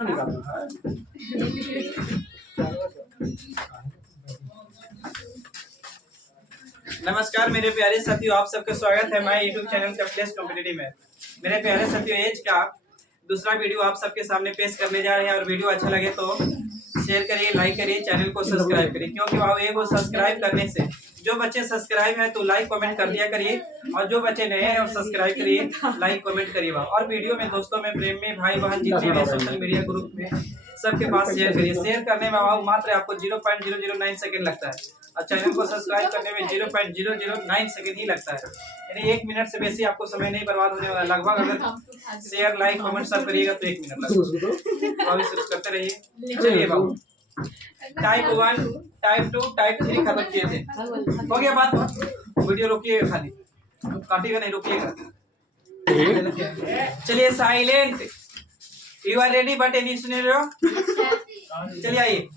नमस्कार मेरे प्यारे साथियों, आप सबका स्वागत है हमारे YouTube चैनल कैप्टलेस कॉम्पिटिटिव में। मेरे प्यारे साथियों, एज का दूसरा वीडियो आप सबके सामने पेश करने जा रहे हैं और वीडियो अच्छा लगे तो शेयर करिए, लाइक करिए, चैनल को सब्सक्राइब करिए, क्योंकि वहाँ ये वो सब्सक्राइब करने से जो बच्चे सब्सक्राइब हैं तो लाइक कमेंट कर दिया करिए, और जो बच्चे नए हैं और सब्सक्राइब करिए, लाइक कमेंट करिए। और वीडियो में दोस्तों में, प्रेम में, भाई बहन जितने भी सोशल मीडिया ग्रुप में सबके पास शेयर करिए। शेयर करने में मात्र आपको 0.009 सेकंड लगता है और चैनल को सब्सक्राइब करने में 0.009 सेकंड ही लगता है, यानी 1 मिनट से बेसी आपको समय नहीं बर्बाद होने वाला। लगभग अगर शेयर लाइक कमेंट सब करिएगा तो 1 मिनट लगेगा। अभी शुरू करते रहिए। चलिए बाबू, टाइप 1, टाइप 2, टाइप 3 खत्म किए थे, हो गया बात। वीडियो रोकिएगा, खाली काटिएगा नहीं, रोकिएगा। चलिए silent, you are ready but any scenario. चलिए आइए।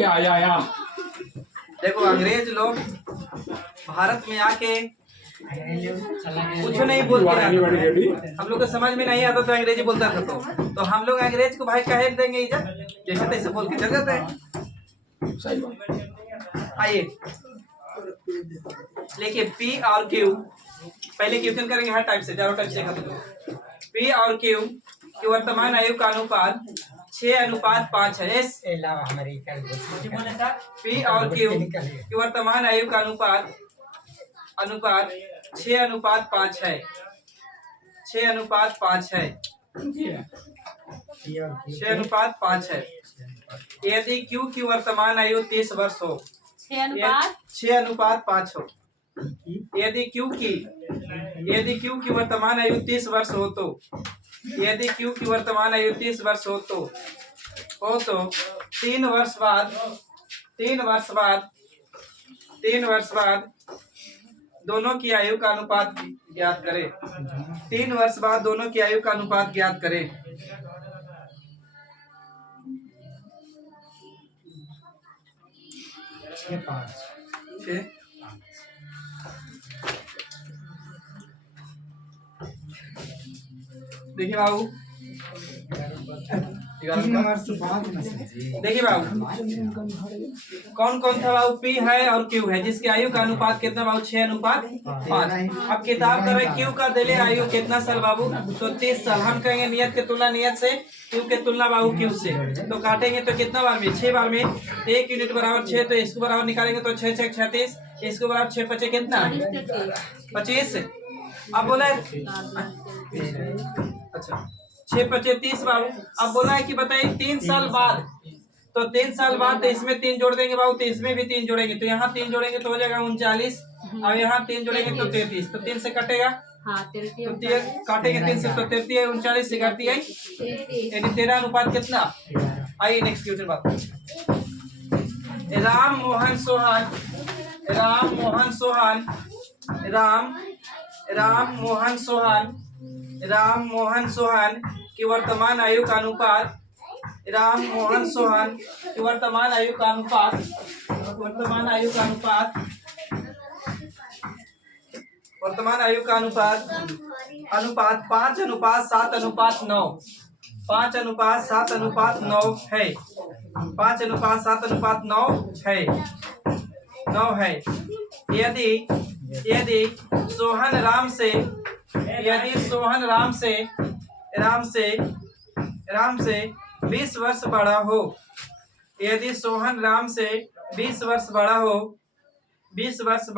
या देखो, अंग्रेज लोग भारत में आके कुछ नहीं बोलते, हम लोग को समझ में नहीं आता तो अंग्रेजी बोलता था, तो हम लोग अंग्रेज को भाई कहे देंगे इज्जत, जैसे तैसे बोल के चल जाते हैं। आइए देखिए, पी और क्यू, पहले क्वेश्चन करेंगे हर टाइप से, चारों टाइप से खत्म। पी और क्यू की वर्तमान आयु का अनुपात 6:5 है। पी और क्यू की वर्तमान आयु का अनुपात 6:5 है। 6:5 है। 6:5 है। यदि क्यू की वर्तमान आयु 30 वर्ष हो, 6:5 हो, यदि क्यू की वर्तमान आयु 30 वर्ष हो तो, यदि क्यू की वर्तमान आयु 30 वर्ष हो तो 3 वर्ष बाद दोनों की आयु का अनुपात ज्ञात करें। 3 वर्ष बाद दोनों की आयु का अनुपात ज्ञात करें। देखिए बाबू, देखिए बाबू, कौन कौन था बाबू? पी है और क्यू है, जिसकी आयु का अनुपात कितना बाबू? 6:5। अब किताब कर रहे क्यू का दिले आयु कितना साल बाबू? तो 30 साल। हम कहेंगे नियत के तुलना नियत से, क्यू के तुलना बाबू क्यू से, तो काटेंगे तो कितना बार में? 6 बार में। 1 यूनिट बराबर 6, तो इसको बराबर निकालेंगे तो 6 6 36, इसको बराबर 6 5 कितना? 25। अब बोला अच्छा 6 5 30 बाबू। अब बोला है कि बताइए 3 साल बाद, तो 3 साल बाद तो इसमें 3 जोड़ देंगे बाबू, तो इसमें भी 3 जोड़ेंगे, तो यहाँ 3 जोड़ेंगे तो हो जाएगा 39, और यहाँ 3 जोड़ेंगे तो 33, तो 3 से कटेगा, तो काटेंगे 3 से, तो 33 है, 39 से काटती है, यानी 13 अनुपात कितना? आइए नेक्स्ट क्वेश्चन बात। राम मोहन सोहन की वर्तमान आयु का अनुपात, वर्तमान आयु का अनुपात 5:7:9, 5:7:9 है। 5:7:9 है, 9 है। यदि सोहन राम से 20 वर्ष बड़ा हो, यदि सोहन राम से 20 वर्ष बड़ा हो, 20 वर्ष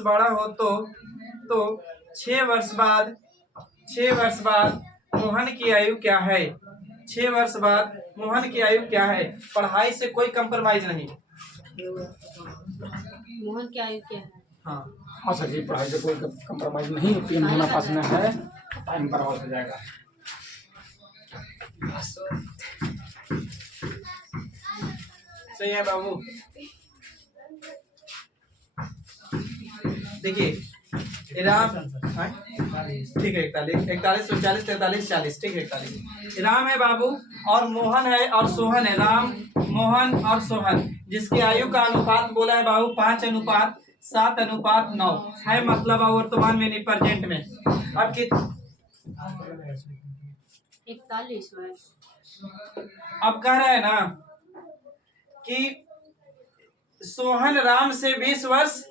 बड़ा हो तो 6 वर्ष बाद मोहन की आयु क्या है? 6 वर्ष बाद मोहन की आयु क्या है? पढ़ाई से कोई कंप्रोमाइज नहीं। मोहन की आयु क्या है? हाँ सर जी, पढ़ाई से कोई कंप्रोमाइज नहीं। 3 महीना पास में है, टाइम बर्बाद हो जाएगा। सही है बाबू। देखिए राम, ठीक है, 41 39 43 40, ठीक है 41। राम है बाबू और मोहन है और सोहन है। राम, मोहन और सोहन, जिसकी आयु का अनुपात बोला है बाबू 5:7:9 है, मतलब वर्तमान में नहीं, प्रेजेंट में। अब 41 वर्ष। अब कह रहा है ना कि सोहन राम से 20 वर्ष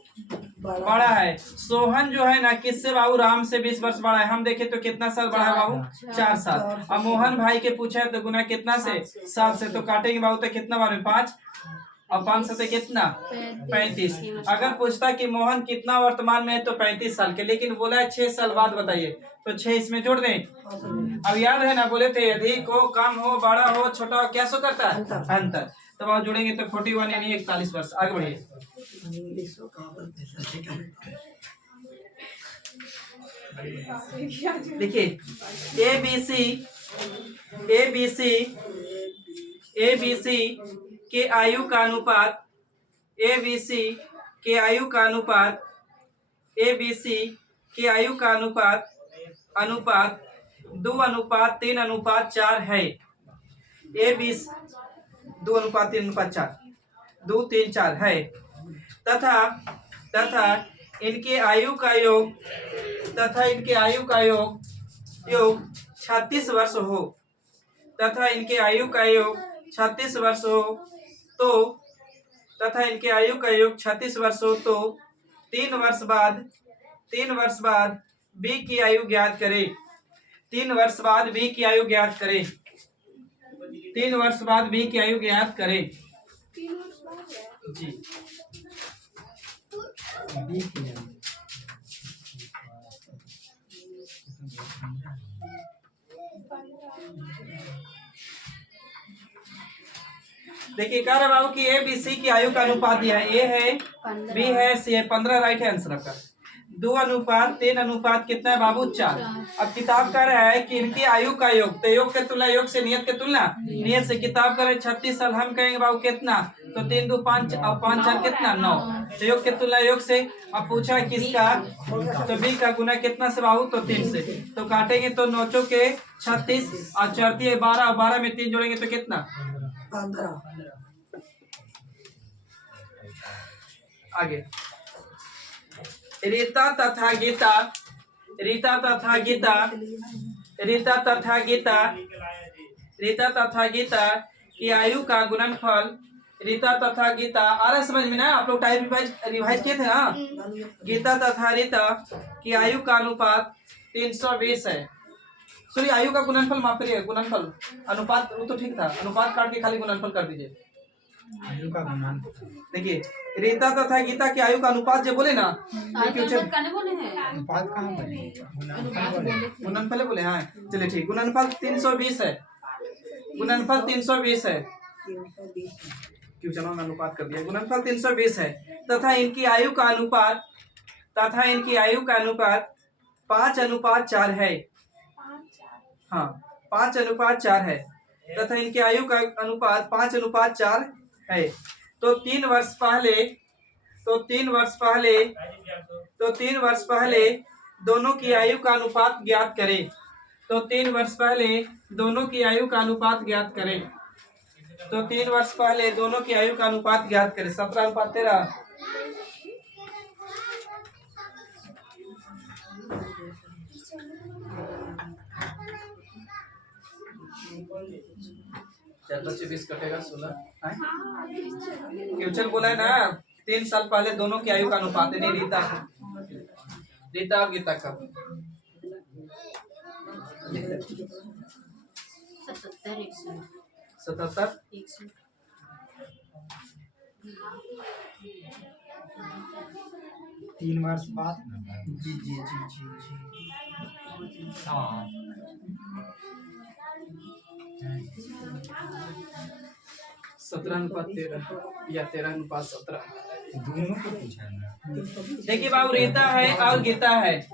बड़ा है। सोहन जो है ना किससे बाबू? राम से 20 वर्ष बड़ा है। हम देखे तो कितना साल बड़ा है बाबू? 4 साल। अब मोहन भाई के पूछा है तो गुना कितना से? 7 से। तो काटेंगे बाबू तो कितना बार में? 5 और 5 से कितना? 35। अगर पूछता कि मोहन कितना वर्तमान में है तो 35 साल के, लेकिन बोला है 6 साल बाद बताइए, तो 6 इसमें जोड़ दें। अब याद है ना बोले थे अधिक हो, कम हो, बड़ा हो, छोटा हो, क्या सो करता है? अंतर। तब आप जोड़ेंगे तो 41 यानी 41 वर्ष। आगे बढ़िए। देखिए ABC के आयु का अनुपात, ABC के आयु का अनुपात, ABC के आयु का अनुपात 2:3:4 है। ABC 2:3:4 2 3 4 है तथा इनके आयु का योग 36 वर्ष हो, तथा इनके आयु का योग 36 वर्ष हो तो 3 वर्ष बाद बी की आयु ज्ञात करें। 3 वर्ष बाद बी की आयु ज्ञात करें। 3 वर्ष बाद बी की आयु ज्ञात करें जी। देखिए कह रहा बाबू कि ABC की आयु का अनुपात दिया है। ए है, बी है, सी है। 15 राइट है आंसर आपका। 2:3 कितना है बाबू? 4। अब किताब कह रहा है कि इनकी आयु का योग, तो योग के तुलना योग से नियत के तुलना नियत से। किताब कह रहे 36 साल, हम कहेंगे बाबू कितना? तो 3 2 5 और 5 4 कितना? 9। तो योग के तुलना योग से। अब पूछा किसका? तो बी का गुना कितना से बाबू? तो 3 से। तो काटेंगे तो 9 के 36 और 4 12 और 12 में 3 जोड़ेंगे तो कितना? 15। आगे रीता तथा गीता की आयु का गुणनफल। रीता तथा गीता आ रहा समझ में ना? आप लोग टाइप रिवाइज किए थे ना? गीता तथा रीता की आयु का अनुपात 320 है। सॉरी, आयु का गुणनफल माफ करिए, गुणनफल। अनुपात वो तो ठीक था, अनुपात काट के खाली गुणनफल कर दीजिए। आयु का गुणनफल देखिए, रीता तथा गीता की आयु का अनुपात जो बोले ना, अनुपात कहाँ बोले? गुणनफल बोले। हाँ चलिए ठीक। गुणनफल 320 है। गुणनफल 320 है। क्यों चलो मैं अनुपात कर दिया। गुणनफल 320 है तथा इनकी आयु का अनुपात 5:4 है। हाँ 5:4 है तथा इनकी आयु का अनुपात 5:4 है। तो 3 वर्ष पहले दोनों की आयु का अनुपात ज्ञात करें। तो 3 वर्ष पहले दोनों की आयु का अनुपात ज्ञात करें। तो 3 वर्ष पहले दोनों की आयु का अनुपात ज्ञात करें। 17:13। चार 25 कटेगा 16। क्वेश्चन बोला है ना 3 साल पहले दोनों की आयु का अनुपात है। नहीं रीता और गीता का 77 3 वर्ष बाद। जी। हाँ 17:13 या 13:17 दोनों को पूछा है। देखिए बाबू, रीता है और गीता है,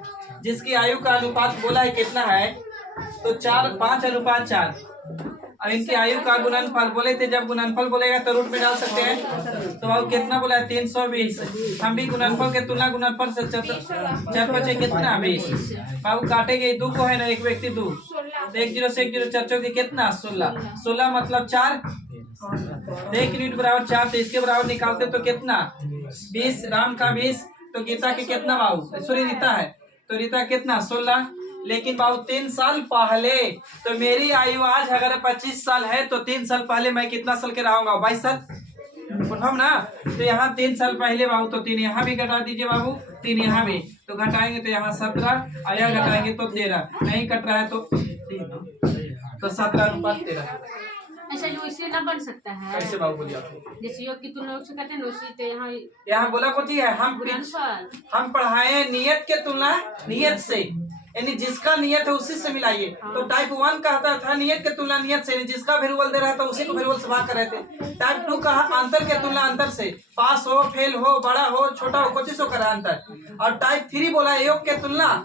जिसकी आयु का अनुपात बोला है कितना है? तो 5:4। अब इनकी आयु का गुणनफल बोले थे, जब गुणनफल बोलेगा तो रूट में डाल सकते हैं। तो बाबू कितना बोला है? 320। हम भी गुणनफल के तुलना गुणनफल से 4 बचे कितना? 20। बाबू काटेंगे 2 को है ना, एक व्यक्ति 2, तो 1 0 से 1 0 4 4 कितना? 16 मतलब 4। 1 यूनिट बराबर 4, तो इसके बराबर निकालते तो कितना? 20। राम का 20 तो गीता के कितना बाबू? सॉरी रीता है, तो रीता कितना? 16। लेकिन बाबू 3 साल पहले, तो मेरी आयु आज अगर 25 साल है तो 3 साल पहले मैं कितना साल के रहूंगा? 22 साल, कन्फर्म ना? तो यहाँ 3 साल पहले बाबू, तो 3 यहाँ भी घटा दीजिए बाबू, 3 यहाँ भी, तो घटाएंगे तो यहाँ 17 और यहाँ घटाएंगे तो 13, नहीं कट रहा है तो 17:13। ऐसा जो इससे ना बन सकता है। कैसे बाबू बोलिए आप? जैसे योग की तुलना से करते हैं उसी तो यहाँ बोला को है गुणनफल। हम पढ़ाए नियत के तुलना नियत से, यानी जिसका नियत है उसी से मिलाइए। तो टाइप 1 कहता था नियत के तुलना नियत से, जिसका वेरिएबल दे रहा था उसी को वेरिएबल से भाग कर रहे थे। टाइप 2 कहा अंतर के तुलना अंतर से, पास हो फेल हो बड़ा हो छोटा हो कोशिश हो करा अंतर। और टाइप 3 बोला है योग के तुलना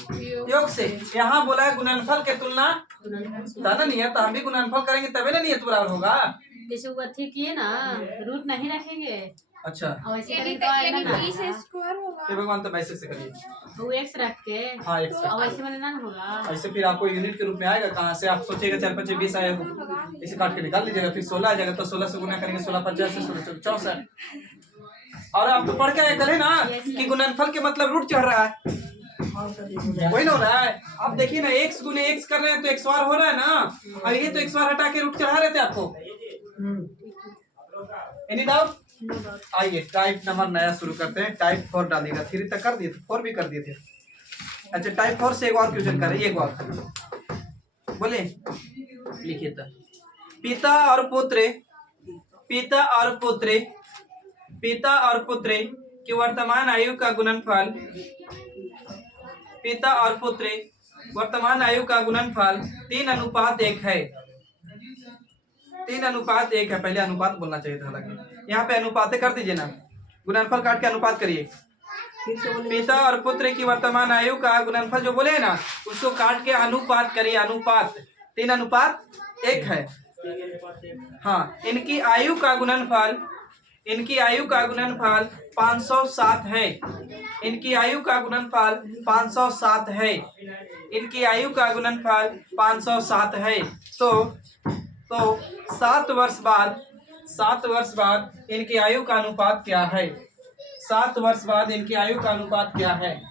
योग से, यहाँ बोला है गुणनफल के तुलना था ना नियत, हम भी गुणनफल करेंगे तभी ना नियत बराबर होगा। जैसे वो अथी किए ना, रूट नहीं रखेंगे। अच्छा, और ऐसे करेंगे तो आएगा ना। ये भगवान तो वैसे से करिए, वो एक्स रख के हाँ एक्स और वैसे मैंने ना होगा। ऐसे फिर आपको यूनिट के रूप में आएगा। कहाँ से आप सोचेगा 4 5 20 आएगा, इसे काट के निकाल लीजिएगा, फिर 16 आ जाएगा। तो 16 से गुना करेंगे, 16 50 से 16 64। और आप तो पढ़ के आए करें ना कि गुणनफल के मतलब रूट चढ़ रहा है, वही ना हो रहा है। आप देखिए ना, x गुने x कर रहे हैं तो x बार हो रहा है ना, और ये तो x बार हटा के रूट चढ़ा रहे थे आपको। Any doubt? आइए टाइप नंबर नया शुरू करते हैं। टाइप 4 डालिएगा, 3 तक कर दिए थे, 4 भी कर दिए थे। अच्छा, टाइप 4 से एक और क्वेश्चन करें, एक और बोले लिखिए तो। पिता और पुत्र की वर्तमान आयु का गुणनफल, पिता और पुत्र वर्तमान आयु का गुणनफल 3:1 है। 3:1 है। पहले अनुपात बोलना चाहिए था, हालांकि यहाँ पे अनुपात कर दीजिए ना, गुणनफल काट के अनुपात करिए। पिता और पुत्र की वर्तमान आयु का गुणनफल जो बोले ना, उसको काट के अनुपात करिए। अनुपात 3:1 है। हाँ, इनकी आयु का गुणनफल 507 है। इनकी आयु का गुणनफल 507 है। इनकी आयु का गुणनफल 507 है। तो 7 वर्ष बाद इनकी आयु का अनुपात क्या है? 7 वर्ष बाद इनकी आयु का अनुपात क्या है?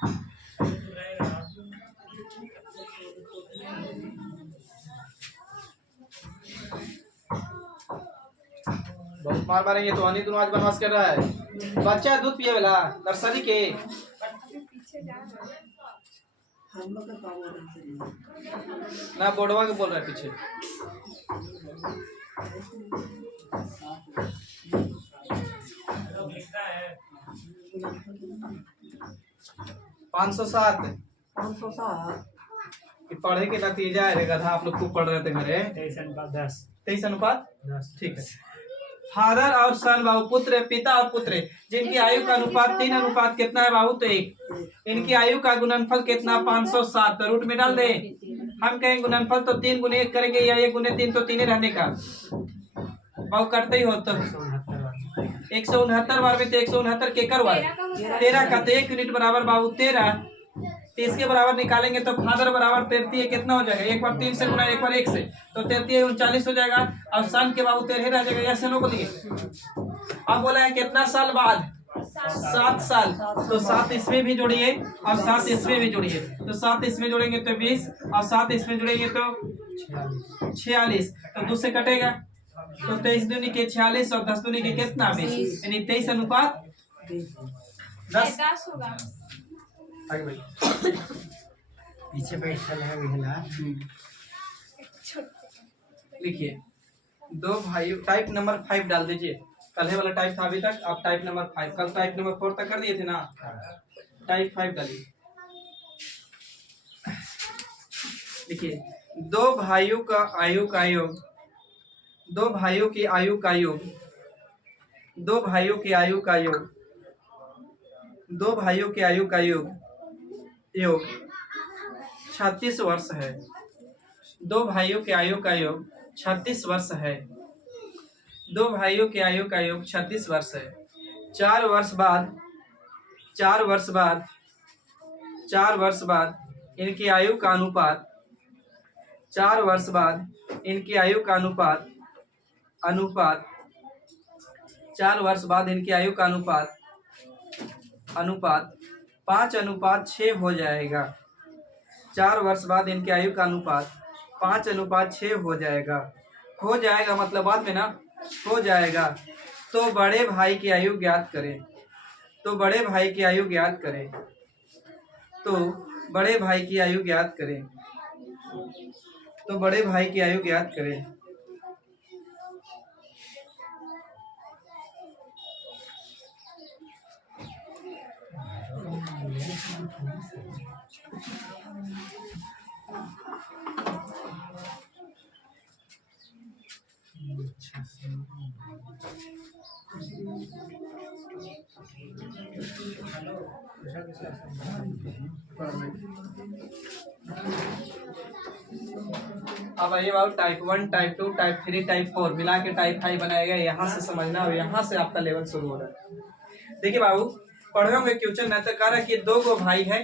बहुत मार मारेंगे तो अनिल दोनों आज बनवास कर रहा है। बच्चा दूध पिए वाला नर्सरी के, ना बोर्डवा के बोल रहा है पीछे। 507 पढ़े के नतीजा है गधा। आप लोग खूब पढ़ रहे थे घरे। 23:10 ठीक है। फादर और सन बाबू, पुत्र पिता और पुत्र जिनकी आयु का अनुपात 3 कितना है बाबू? तो 1। इनकी आयु का गुणनफल कितना? 507। तो रूट में डाल दे। हम कहेंगे गुणनफल तो 3 गुने 1 करेंगे, या 1 गुने 3 तो 3 रहने का बाबू करते ही हो। तो 169 बार में तो 169 के करवा 13 का, तो 1 यूनिट बराबर बाबू 13। तो इसके बराबर निकालेंगे तो फादर बराबर 33 कितना हो जाएगा? एक बार 3 से गुना, एक बार 1 से, तो 33 39 हो जाएगा। और सन के बाबू 13 रह जाएगा। ऐसे लोग बोलिए। अब बोला है कितना साल बाद? 7 साल। तो 7 इसमें भी जोड़िए और 7 इसमें भी जोड़िए। तो 7 इसमें जोड़ेंगे तो 20 और 7 इसमें जोड़ेंगे तो 46। तो 2 से कटेगा तो 23 दूनी के 46 और 10 दूनी के कितना? 20, यानी 23:10 होगा। आगे बढ़िए। पीछे बैठा है। लिखिए 2 भाई। टाइप नंबर 5 डाल दीजिए। पहले वाला टाइप था अभी तक, अब टाइप नंबर 5। कल टाइप नंबर 4 तक कर दिए थे ना, टाइप 5 डालिए। लिखिए 2 भाइयों का आयु का योग, 2 भाइयों की आयु का योग, 2 भाइयों की आयु का योग, 2 भाइयों की आयु का योग 36 वर्ष है। 2 भाइयों की आयु का योग 36 वर्ष है। 2 भाइयों की आयु का योग 36 वर्ष है। 4 वर्ष बाद इनकी आयु का अनुपात, 4 वर्ष बाद इनकी आयु का अनुपात 4 वर्ष बाद इनकी आयु का अनुपात 5:6 हो जाएगा। 4 वर्ष बाद इनकी आयु का अनुपात 5:6 हो जाएगा। हो जाएगा मतलब बाद में ना, हो जाएगा। तो बड़े भाई की आयु ज्ञात करें। तो बड़े भाई की आयु ज्ञात करें। तो बड़े भाई की आयु ज्ञात करें। तो बड़े भाई की आयु ज्ञात करें। अब आइए बाबू टाइप 1, टाइप 2, टाइप 3, टाइप 4 मिला के टाइप 5 बनाएगा। यहाँ से समझना और यहाँ से आपका लेवल शुरू हो रहा है। देखिए बाबू, पढ़े होंगे क्वेश्चन में तो कह रहा है कि 2 गो भाई है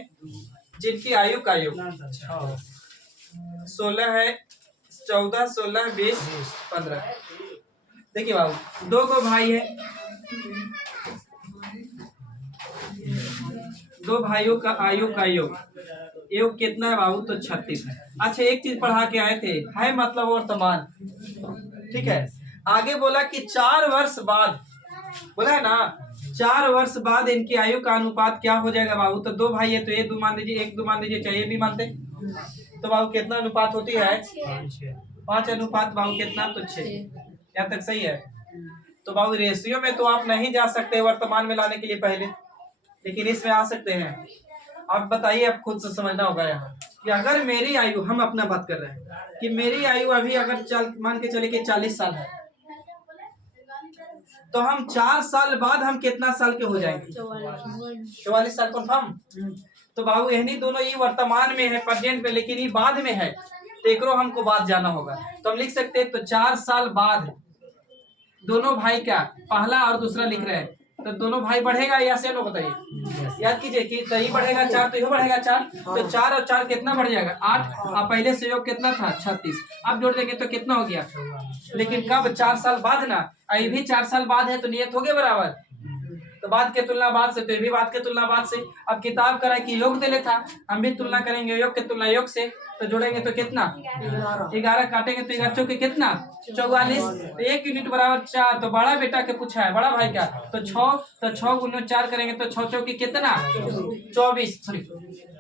जिनकी आयु का योग 16 है, 14, 16, 20, 15। देखिए बाबू, 2 गो भाई है, 2 भाइयों का आयु का योग कितना है बाबू? तो 36 है। अच्छा, एक चीज पढ़ा के आए थे, है मतलब वर्तमान, ठीक है। आगे बोला कि 4 वर्ष बाद, बोला है ना 4 वर्ष बाद इनकी आयु का अनुपात क्या हो जाएगा बाबू? तो 2 भाई है तो 1 2 मान दीजिए, 1 2 मान दीजिए, चाहिए भी मानते। तो बाबू कितना अनुपात होती है? 5 अनुपात बाबू कितना? तो 6। यहाँ तक सही है। तो बाबू रेशियो में तो आप नहीं जा सकते वर्तमान में लाने के लिए पहले, लेकिन इसमें आ सकते हैं। आप बताइए, आप खुद से समझना होगा यहाँ कि अगर मेरी आयु, हम अपना बात कर रहे हैं कि मेरी आयु अभी अगर मान के चले कि 40 साल है, तो हम 4 साल बाद हम कितना साल के हो जाएंगे? 44 साल कन्फर्म। तो बाबू यही दोनों ये वर्तमान में है, प्रेजेंट में, लेकिन ये बाद में है, तो एकरो हमको बाद जाना होगा। तो हम लिख सकते हैं तो 4 साल बाद दोनों भाई का पहला और दूसरा लिख रहे हैं, तो दोनों भाई बढ़ेगा या से लो? बताइए, याद कीजिए कि तो ये बढ़ेगा 4 तो ये बढ़ेगा 4, तो 4 और 4 कितना बढ़ जाएगा? 8। और पहले से योग कितना था? 36। अब जोड़ देंगे तो कितना हो गया? लेकिन कब? 4 साल बाद ना। ये भी 4 साल बाद है तो नियत हो गया बराबर। तो बाद के तुलना बाद से, तो ये भी बाद के तुलना बाद से। अब किताब करा कि योग दे था, हम भी तुलना करेंगे योग के तुलना योग से, तो जोड़ेंगे तो कितना? 11 काटेंगे तो 11 चौके कितना? 44। तो 1 यूनिट बराबर 4। तो बड़ा बेटा के पूछा है, बड़ा भाई का, तो 6। तो 6 गुना 4 करेंगे तो 6 चौके कितना? 24। सॉरी,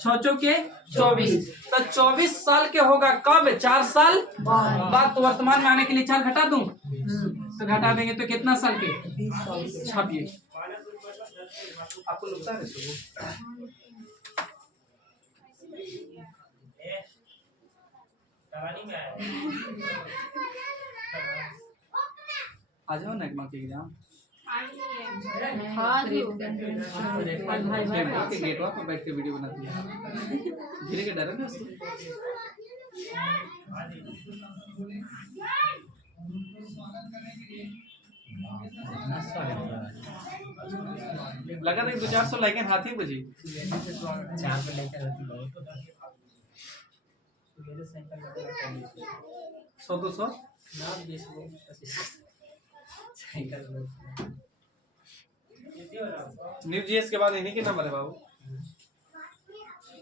6 चौके 24। तो 24 साल के होगा कब? 4 साल बाद। तो वर्तमान में आने के लिए 4 घटा दूं, तो घटा देंगे तो कितना साल के? 26। आपको लगता है आ जाओ ना के एग्जाम। हाँ जी, गेटवा पर बैठ के वीडियो बनाती है, धीरे के डर है ना उसको। लगा था 200-400 लाइक हाथी बजी 4 पे लेकर रहती बहुत 100-200 ना 20 न्यू जीएस के बाद इन्हीं के नंबर है बाबू।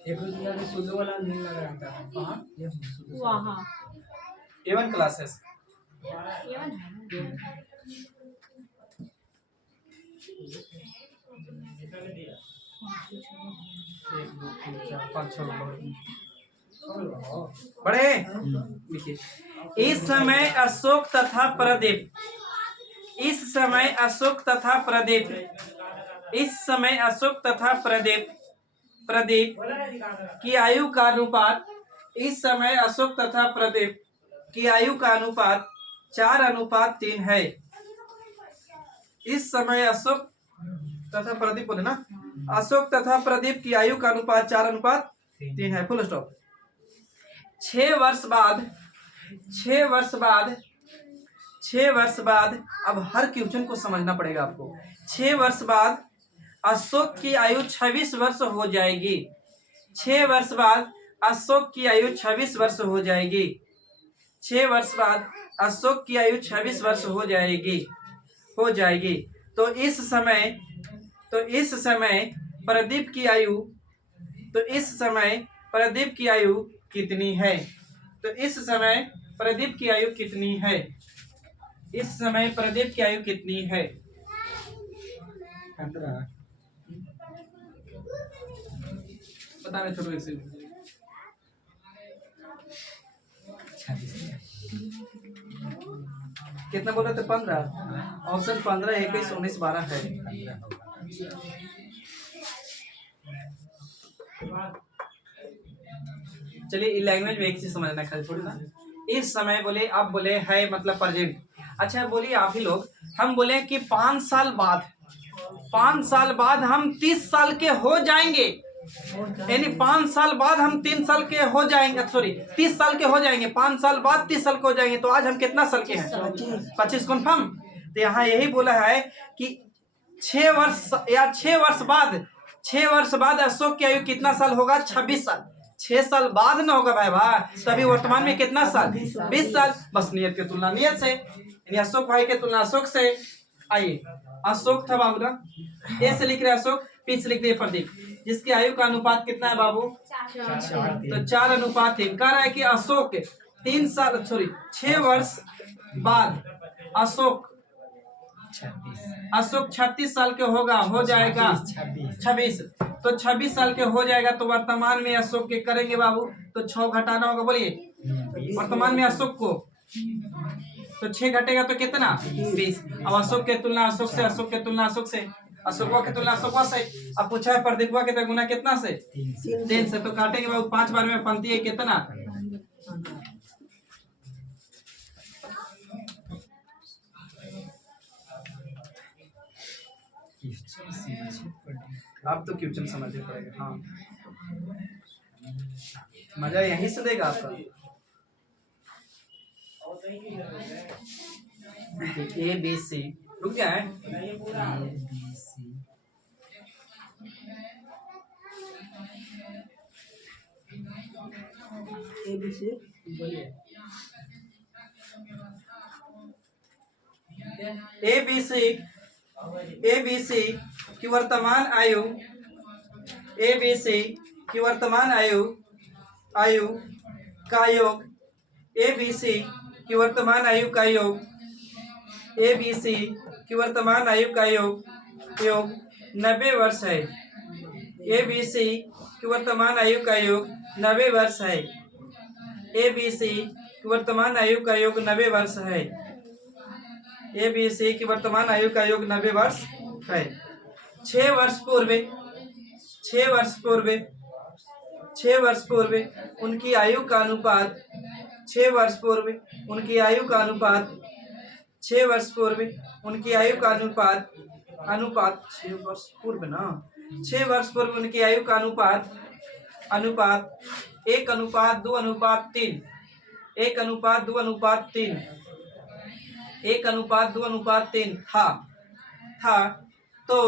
एक सुल्लू वाला नहीं लग रहा था कहां? ये वहां A1 क्लासेस। बड़े देखिए, इस समय अशोक तथा प्रदीप, इस समय अशोक तथा प्रदीप, इस समय अशोक तथा प्रदीप की आयु का अनुपात, इस समय अशोक तथा प्रदीप की आयु का अनुपात 4:3 है। इस समय अशोक तथा प्रदीप बोले ना, अशोक तथा प्रदीप की आयु का अनुपात 4:3 है। Full stop. 6 वर्ष बाद अब हर क्वेश्चन को समझना पड़ेगा आपको। 6 वर्ष बाद अशोक की आयु 26 वर्ष हो जाएगी। 6 वर्ष बाद अशोक की आयु 26 वर्ष हो जाएगी। 6 वर्ष बाद अशोक की आयु 26 वर्ष हो जाएगी। तो इस समय प्रदीप की आयु, तो इस समय प्रदीप की आयु कितनी है? तो इस समय प्रदीप की आयु कितनी है? इस समय प्रदीप की आयु कितनी है? 15। बता रहे छोटू एक से। कितना बोला था? 15। ऑप्शन 15, 21, 19, 12 है। चलिए लैंग्वेज में एक चीज समझना खाली थोड़ी ना। इस समय बोले, अब बोले है मतलब प्रेजेंट। अच्छा बोलिए आप ही लोग, हम बोले कि 5 साल बाद, 5 साल बाद हम 30 साल के हो जाएंगे, यानी 5 साल बाद हम 3 साल के हो जाएंगे, सॉरी 30 साल के हो जाएंगे, 5 साल बाद 30 साल के हो जाएंगे। तो आज हम कितना साल के हैं? 25 कन्फर्म। तो यहाँ यही बोला है कि 6 वर्ष या 6 वर्ष बाद, 6 वर्ष बाद अशोक की आयु कितना साल होगा? 26 साल। 6 साल बाद ना होगा भाई भाई, तभी वर्तमान में कितना साल? 20 साल। बस नियत की तुलना नियत से, यानी अशोक भाई की तुलना अशोक से। आइए अशोक था बाबू ना, ए से लिख रहे अशोक, पी से लिख रहे प्रदीप। जिसकी आयु का अनुपात कितना है बाबू? 4। तो 4:3 कह रहा है कि अशोक 3 साल, सॉरी 6 वर्ष बाद अशोक 36 साल के होगा, हो जाएगा 26। तो 26 साल के हो जाएगा। तो वर्तमान में अशोक के करेंगे बाबू, तो 6 घटाना होगा। बोलिए वर्तमान में अशोक को, तो 6 घटेगा तो कितना? 20। अब अशोक के तुलना अशोक से, अशोक के तुलना अशोक से, अशोकवा के तुलना अशोकवा से। अब पूछा है प्रदीपवा के, तो गुना कितना से? 3 से। तो काटेंगे बाबू 5 बार में पंक्ति है कितना? आप तो क्वेश्चन समझने पड़ेगा। हाँ मजा यहीं से देगा आपका। ए बी सी रुक गया है। ए बी सी बोलिए। ए बी सी की वर्तमान आयु, ए बी सी की वर्तमान आयु का योग, ए बी सी की वर्तमान आयु का योग, ए बी सी की वर्तमान आयु का योग 90 वर्ष है। ए बी सी की वर्तमान आयु का योग 90 वर्ष है। ए बी सी की वर्तमान आयु का योग 90 वर्ष है। ए बी सी की वर्तमान आयु का योग 90 वर्ष है। 6 वर्ष पूर्व उनकी आयु का अनुपात, 6 वर्ष पूर्व उनकी आयु का अनुपात, 6 वर्ष पूर्व उनकी आयु का अनुपात 6 वर्ष पूर्व ना, 6 वर्ष पूर्व उनकी आयु का अनुपात 1:2:3, 1:2:3 था। तो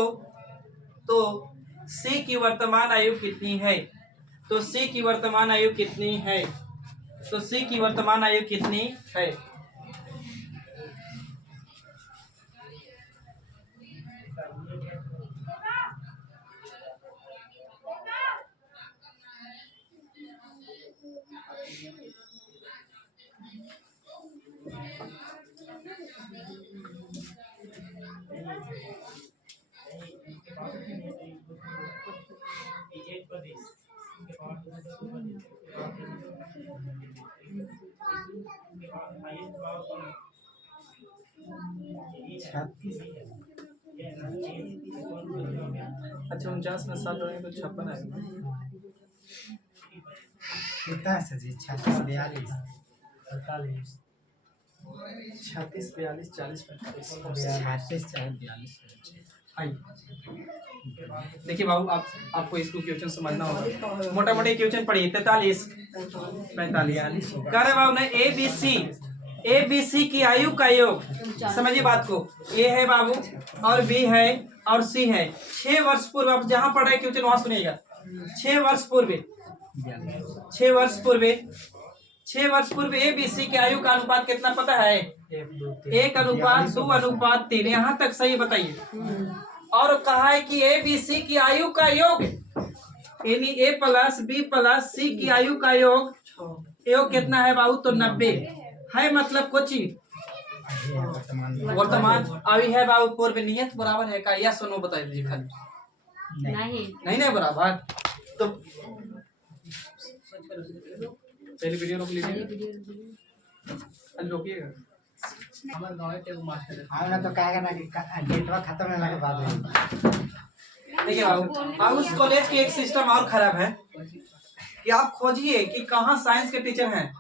सी की वर्तमान आयु कितनी है? तो सी की वर्तमान आयु कितनी है? तो सी की वर्तमान आयु कितनी है? अच्छा 49 में 7 होंगे तो 56 आएगा। कितना है सर जी? 36, 42, 36, 42, 40, 45। 36, 42। देखिए बाबू, आपको इसको क्वेश्चन समझना होगा। मोटा मोटे क्वेश्चन पढ़िए। 43, 45 कह रहे बाबू ने ए बी सी की आयु का योग, समझिए बात को। ए है बाबू और बी है और सी है। 6 वर्ष पूर्व, आप जहां पढ़ रहे क्वेश्चन वहां सुनिएगा। 6 वर्ष पूर्व ए बी सी की आयु का अनुपात कितना पता है? 1:2:3। यहाँ तक सही बताइए। और कहा है कि ए बी सी की आयु का योग यानी ए प्लस बी प्लस सी की आयु का योग कितना है बाबू? तो 90 है। मतलब कोची वर्तमान अभी है बाबू। पूर्व नियत बराबर है का? या सुनो बता दीजिए खाली। नहीं बराबर। तो पहले वीडियो रोक लीजिए, रोकिएगा। तो क्या करना कि नेटवर्क खत्म होने के बाद देखिए बाबू, अब उस कॉलेज के एक सिस्टम और खराब है कि आप खोजिए कि कहाँ साइंस के टीचर हैं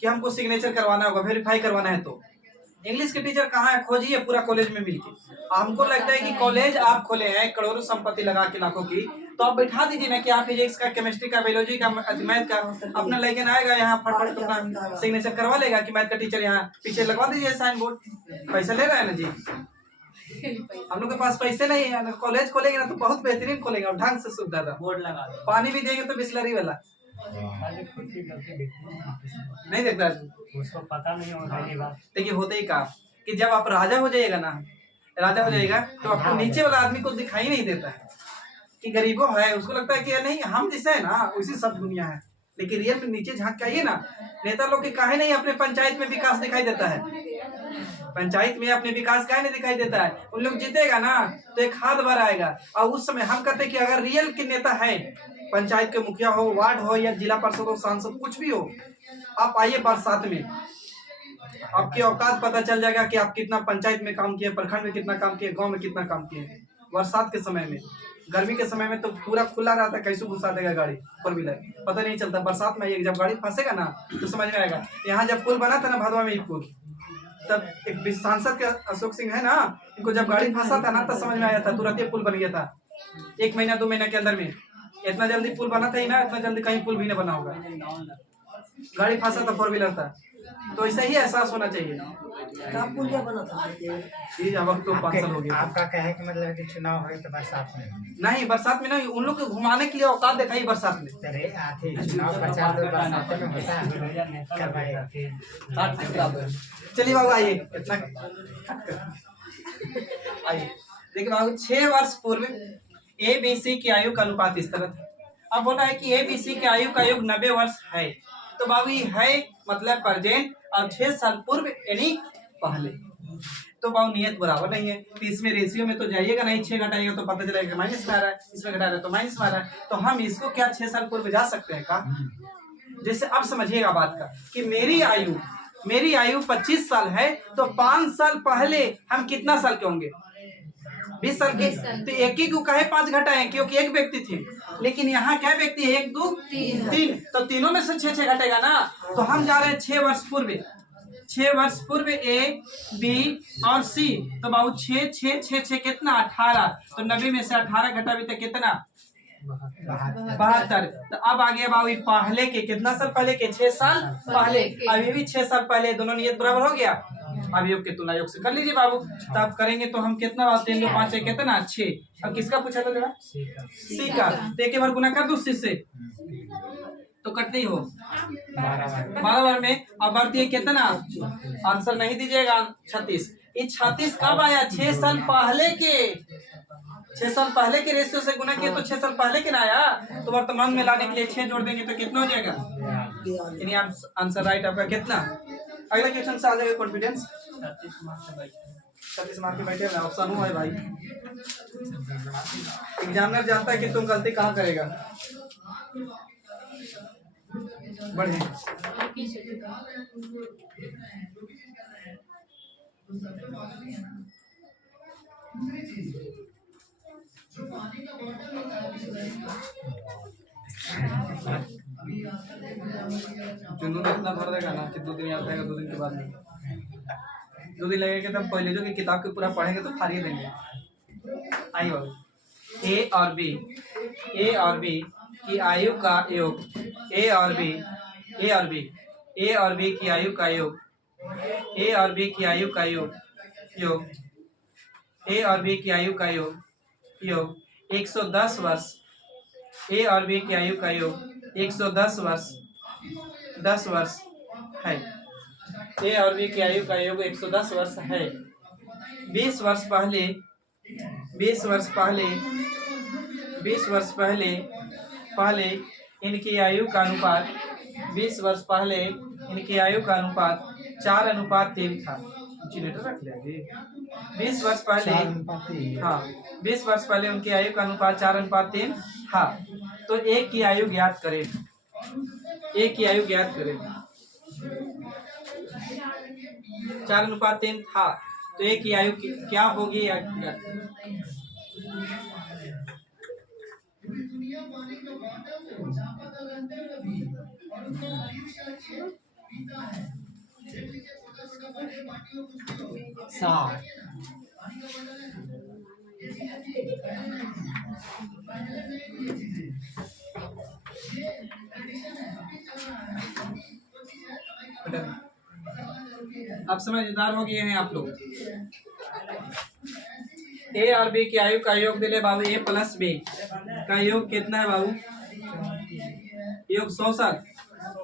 कि हमको सिग्नेचर करवाना होगा, वेरीफाई करवाना है। तो इंग्लिश के टीचर कहाँ है? खोजिए पूरा कॉलेज में मिलके। हमको लगता है कि कॉलेज आप खोले हैं करोड़ों संपत्ति लगा के लाखों की, तो आप बैठा दीजिए ना कि आप फिजिक्स का, केमिस्ट्री का, बायोलॉजी का, मैथ का अपना लेके आएगा यहाँ, फटाफट अपना सिग्नेचर करवा लेगा कि मैथ का टीचर यहाँ पीछे लगवा दीजिए साइन बोर्ड। पैसा ले रहा है ना जी, हम लोग के पास पैसे नहीं है। कॉलेज खोलेंगे ना तो बहुत बेहतरीन खोलेंगे और ढंग से सुविधा था। बोर्ड लगा पानी भी देंगे तो बिस्लरी वाला नहीं देखता, उसको पता नहीं होगा। देखिए होते ही कहा कि जब आप राजा हो जाएगा ना, राजा हो जाएगा तो आपको नीचे वाला आदमी को दिखाई नहीं देता है कि गरीबों है। उसको लगता है कि नहीं हम जैसे है ना उसी सब दुनिया है। लेकिन रियल में नीचे झांक के आइए ना, नेता लोग के काहे नहीं अपने पंचायत में विकास दिखाई देता है? पंचायत में अपने विकास काहे नहीं दिखाई देता है? उन लोग जीतेगा ना तो एक हाथ भर आएगा। और उस समय हम कहते हैं कि अगर रियल के नेता है, पंचायत के मुखिया हो, वार्ड हो या जिला परिषद हो, सांसद कुछ भी हो, आप आइए बरसात में, आपकी औकात पता चल जाएगा कि आप कितना पंचायत में काम किए, प्रखंड में कितना काम किए, गांव में कितना काम किए। बरसात के समय में, गर्मी के समय में तो पूरा खुला रहता है, कैसे घुसा देगा गाड़ी फोर व्हीलर, पता नहीं चलता। बरसात में जब गाड़ी फंसेगा ना तो समझ में आएगा। यहाँ जब पुल बना था ना भदवा में, पुल तब एक सांसद के अशोक सिंह है ना, इनको जब गाड़ी फंसा था ना तब समझ में आया था, तुरंत ये पुल बन गया था। 1 महीना 2 महीना के अंदर में इतना जल्दी पुल बना था ही ना, इतना जल्दी कहीं पुल भी नहीं बना होगा। गाड़ी फंसा था, फोर व्हीलर था। तो ऐसा ही एहसास होना चाहिए। पुल क्या बना था जी अब तो 5 साल हो गया। आपका कहे कि मतलब कि चुनाव हो तो बरसात में नहीं, बरसात में नहीं, उन लोग को घुमाने के लिए औकात दिखाई बरसात में। अरे आते चुनाव प्रचार तो बरसात में होता है, करवाएगा। चलिए बाबू आइए, इतना आइए। देखिए बाबू 6 वर्ष पूर्व ABC की आयु का अनुपात इस तरह था। अब बोला है कि ABC की आयु का योग 90 वर्ष है। तो बाबू ये है मतलब प्रेजेंट, और 6 साल पूर्व यानी पहले। तो बाबू नियत बराबर नहीं है, तो इसमें रेशियो में तो जाइएगा नहीं। 6 घटाएगा तो पता चलेगा माइनस में आ रहा है, इसमें घटा रहा है तो माइनस में आ रहा है। तो हम इसको क्या 6 साल पूर्व जा सकते हैं का? जैसे अब समझिएगा बात का कि मेरी आयु 25 साल है, तो 5 साल पहले हम कितना साल के होंगे? 20 साल के। तो एक ही को कहे 5 घटाएं क्योंकि एक व्यक्ति थे, लेकिन यहाँ क्या व्यक्ति है? 1 2 3, तो तीनों में से 6 घटेगा ना। तो हम जा रहे हैं 6 वर्ष पूर्व। 6 वर्ष पूर्व A, B और C। तो बाबू 6 कितना? 18। तो 90 में से 18 घटा भी तो कितना? 72। तो अब आ गया बाबू पहले के, कितना साल पहले के? 6 साल पहले। अब ये भी 6 साल पहले, दोनों नियत बराबर हो गया। अब योग के तुलना योग से कर लीजिए बाबू। तो आप करेंगे तो हम कितना? 3 2 5 कितना? 6। अब किसका पूछा था जरा? सी का। तो एक बार गुना कर दो 6 से, तो कटते ही हो 12 बार में। अब बढ़ती कितना? आंसर नहीं दीजिएगा 36। ये 36 कब आया? 6 साल पहले के। 6 साल पहले के रेशियो से गुना किया तो 6 साल पहले के ना आया। तो वर्तमान में लाने के लिए 6 जोड़ देंगे तो कितना हो जाएगा? यानी आप आंसर राइट आपका कितना? अगला क्वेश्चन से आ जाएगा कॉन्फिडेंस। 36 मार्क के बैठे ऑप्शन हुआ है भाई। एग्जामिनर जानता है कि तुम गलती कहाँ करेगा। बढ़िया जुनून इतना भर देगा ना कि 2 दिन याद रहेगा, 2 दिन के बाद नहीं। 2 दिन लगेगा तब पहले जो कि किताब के पूरा पढ़ेंगे तो फाड़िए देंगे। आइए बाबू, A और B की आयु का योग, A और B की आयु का योग, A और B की आयु का योग 110 वर्ष। A और B की आयु का योग 110 वर्ष 10 वर्ष है। A और B की आयु का योग 110 वर्ष है। 20 वर्ष पहले पहले इनकी आयु का अनुपात 20 वर्ष पहले इनकी आयु का अनुपात 4:3 था। जनरेटर रख लिया 20 वर्ष पहले। हाँ, 20 वर्ष पहले उनकी आयु का अनुपात 4:3 था। तो एक की आयु ज्ञात करें, एक की आयु ज्ञात करें। 4:3 था, तो एक की आयु क्या होगी? अब समझदार हो गए हैं आप लोग। ए और बी की आयु का योग दिले बाबू, ए प्लस बी का योग कितना है बाबू? योग 100 साल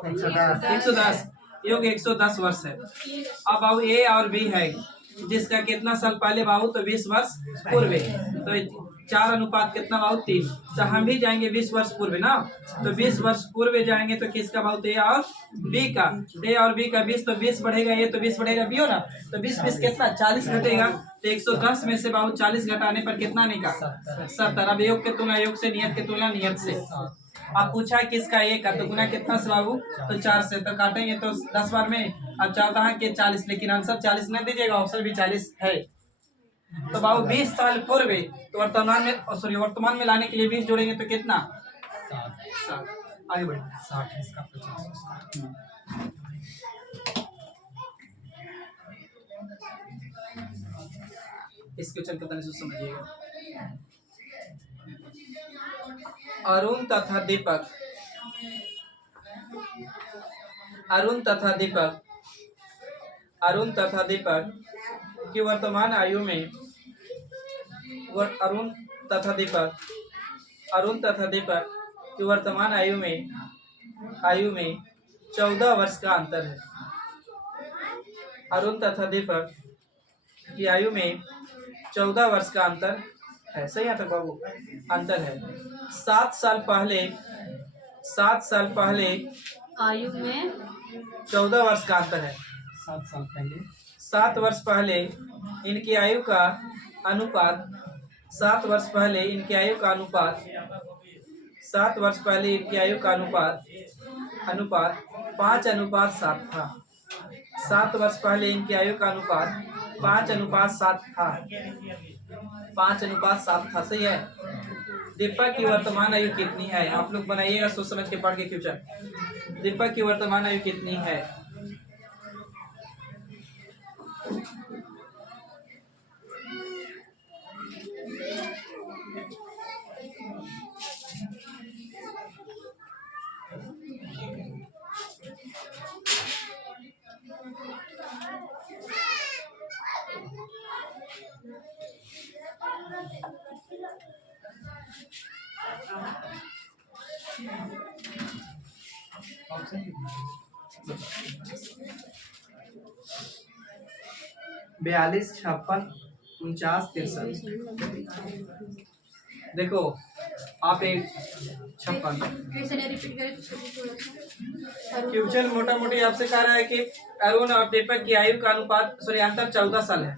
110, योग 110 वर्ष है। अब बाबू ए और बी है जिसका कितना साल पहले बाबू? तो 20 वर्ष पूर्व। तो 4 कितना बाबू? 3। तो हम भी जाएंगे 20 वर्ष पूर्व ना, तो 20 वर्ष पूर्व जाएंगे तो किसका बाबू? तो ए और बी का। ए और बी का 20, तो 20 बढ़ेगा ये, तो 20 बढ़ेगा बी हो ना, तो 20 कितना? 40 घटेगा। तो 110 में से बाबू 40 घटाने पर कितना निकला? 70। अब योग के तुलना योग से, नियत के तुलना नियत से। अब पूछा है किसका? ए का, तो गुना कितना से बाबू? तो 4 से। तो काटेंगे तो 10 बार में, अब 4 के 40, लेकिन आंसर 40 नहीं दीजिएगा, ऑप्शन भी 40 है। तो बाबू 20 साल पूर्व तो वर्तमान में, सॉरी वर्तमान में लाने के लिए 20 जोड़ेंगे तो कितना? 60। आगे बढ़े 60 इसका 50। इस क्वेश्चन का समझिएगा। अरुण तथा दीपक, अरुण तथा दीपक, अरुण तथा दीपक की वर्तमान आयु में, अरुण तथा दीपक, अरुण तथा दीपक की वर्तमान आयु में 14 वर्ष का अंतर है। अरुण तथा दीपक की आयु में 14 वर्ष का अंतर है। सही है तक बाबू? अंतर है। 7 साल पहले आयु में 14 वर्ष का अंतर है। 7 साल पहले, 7 वर्ष पहले इनकी आयु का अनुपात, 7 वर्ष पहले इनकी आयु का अनुपात, 7 वर्ष पहले इनकी आयु का अनुपात 5:7 था। 7 वर्ष पहले इनकी आयु का अनुपात 5:7 था। 5:7 था। सही है। दीपक की वर्तमान आयु कितनी है? आप लोग बनाइएगा, सोच समझ के पढ़ के क्वेश्चन। दीपक की वर्तमान आयु कितनी है? बयालीस, 56, 49, 63। देखो आप एक 56 क्वेश्चन मोटा मोटी आपसे कह रहा है कि अरुण और दीपक की आयु का अनुपात, सॉरी अंतर 14 साल है,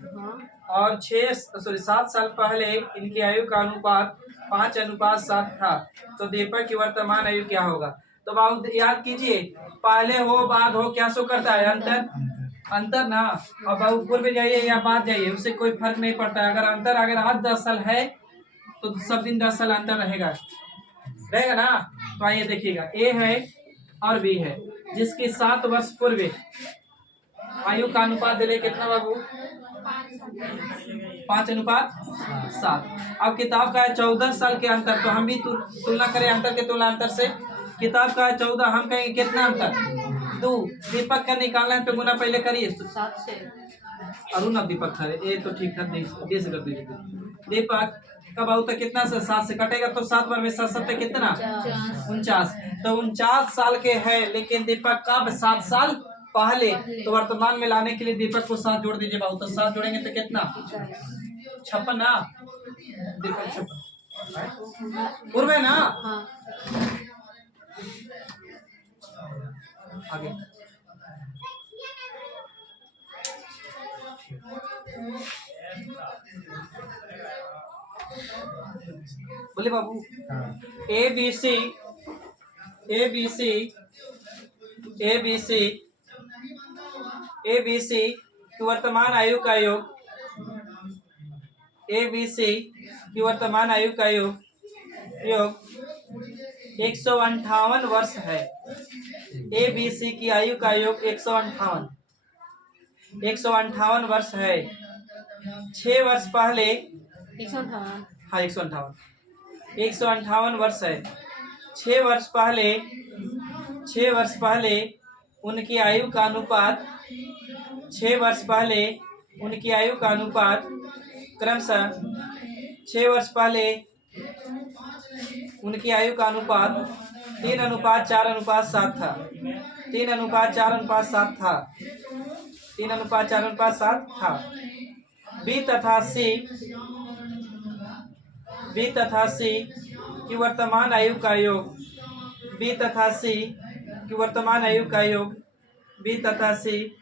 और 7 साल पहले इनकी आयु का अनुपात 5:7 था। तो दीपक की वर्तमान आयु क्या होगा? तो बाबू याद कीजिए, पहले हो बाद हो क्या सो करता है? अंतर ना। अब बाबू पूर्व जाइए या बाद जाइए, उससे कोई फर्क नहीं पड़ता है। अगर 8-10 साल है तो सब दिन 10 साल अंतर रहेगा ना। तो आइए देखिएगा, ए है और बी है जिसकी 7 वर्ष पूर्व आयु का अनुपात दिले कितना बाबू? 5:7। अब किताब का है 14 साल के अंतर, तो हम भी तुलना करें अंतर के तुलना अंतर से। किताब का है 14, हम कहेंगे कितना अंतर? 2। दीपक का निकालना है तो गुना पहले करिए 7 से। अरुण अब दीपक था, ये तो ठीक था, दे से कर दीजिए। दीपक कब आऊ तक कितना से? 7 से कटेगा तो 7 बार में 7 कितना? 49। तो 49 साल के है, लेकिन दीपक कब? 7 साल पहले। तो वर्तमान में लाने के लिए दीपक को 7 जोड़ दीजिए बाबू, तो 7 जोड़ेंगे तो कितना? 56 ना। दीपक 56। पूर्व है ना। हाँ आगे बोले बाबू, A B C A B C A B C A B C की वर्तमान आयु का योग, ए बी सी की वर्तमान आयु का योग 158 वर्ष है। ए बी सी की आयु का योग 158 वर्ष है। 6 वर्ष पहले, 158। हाँ 158 वर्ष है। 6 वर्ष पहले उनकी आयु का अनुपात, 6 वर्ष पहले उनकी आयु का अनुपात क्रमशः 6 वर्ष पहले उनकी आयु का अनुपात 3:4:7 था। 3:4:7 था। 3:4:7 था। बी तथा सी की वर्तमान आयु का योग, बी तथा सी की वर्तमान आयु का योग, बी तथा सी